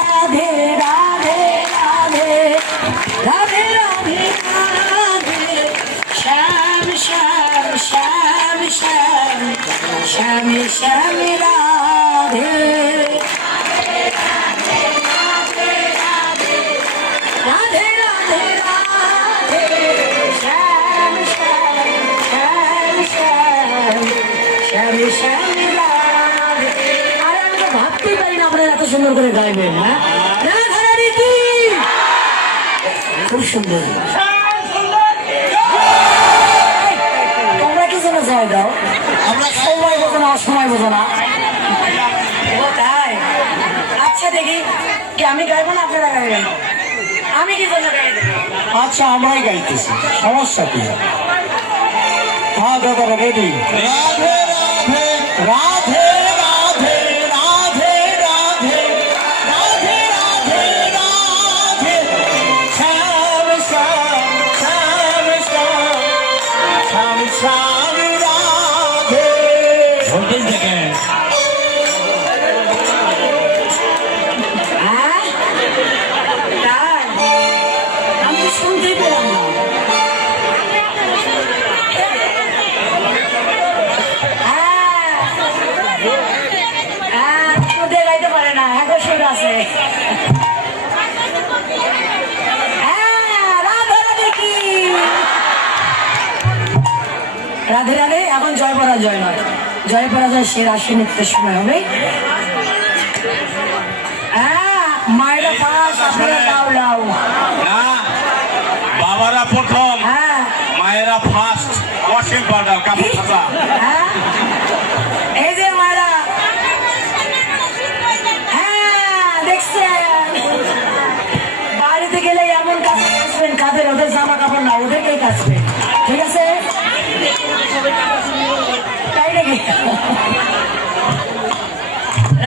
রাধে রাধে রাধে রাধে রাধে রাধে শ্যাম শ্যাম শ্যাম শ্যাম শ্যাম শ্যাম রাধে রাধে রাধে রাধে শ্যাম শ্যাম শ্যাম শ্যাম শ্যাম শ্যাম রাধে। আরে আমি তো ভাবতেই পারি না আপনারা এত সুন্দর করে গাইবেন। হ্যাঁ রাধারানী কি খুব সুন্দর। তোমরা কি জন্য জয় দাও? আমরা সময় বোঝো না, অসময় বোঝো না। ও তাই? আচ্ছা দেখি কি আমি গাইবো না আপনারা গাইবেন? আমি কি জন্য গাই দেবো? আচ্ছা আমরাই গাইতেছি, সমস্যা কি? হ্যাঁ দাদা রেডি। রাধে রাধে রাধে রাধে রাধে রাধে রাধে রাধে শ্যাম শ্যাম শ্যাম শ্যাম শ্যাম শ্যাম রাধে। ভোল্টেজ দেখেন। হ্যাঁ তাই? আমি তো শুনতেই পেলাম না। সুদে গাইতে পারে না, এখন সুদ আছে। রাধে রাধে কি রাধে রাধে। এখন জয় পরাজয় নয়, জয় পরাজয় সে রাশি নৃত্যের সময় হবে। মায়েরা পাশ আপনারা লাউ লাউ। না বাবারা প্রথম, হ্যাঁ মায়েরা ফার্স্ট। ওয়াশিং পাউডার কাপড় ছাপা। হ্যাঁ এই যে মায়েরা, হ্যাঁ দেখছেন বাড়িতে গেলে এমন কাজ আসবেন কাদের, ওদের জামা কাপড় না ওদেরকেই কাচবেন।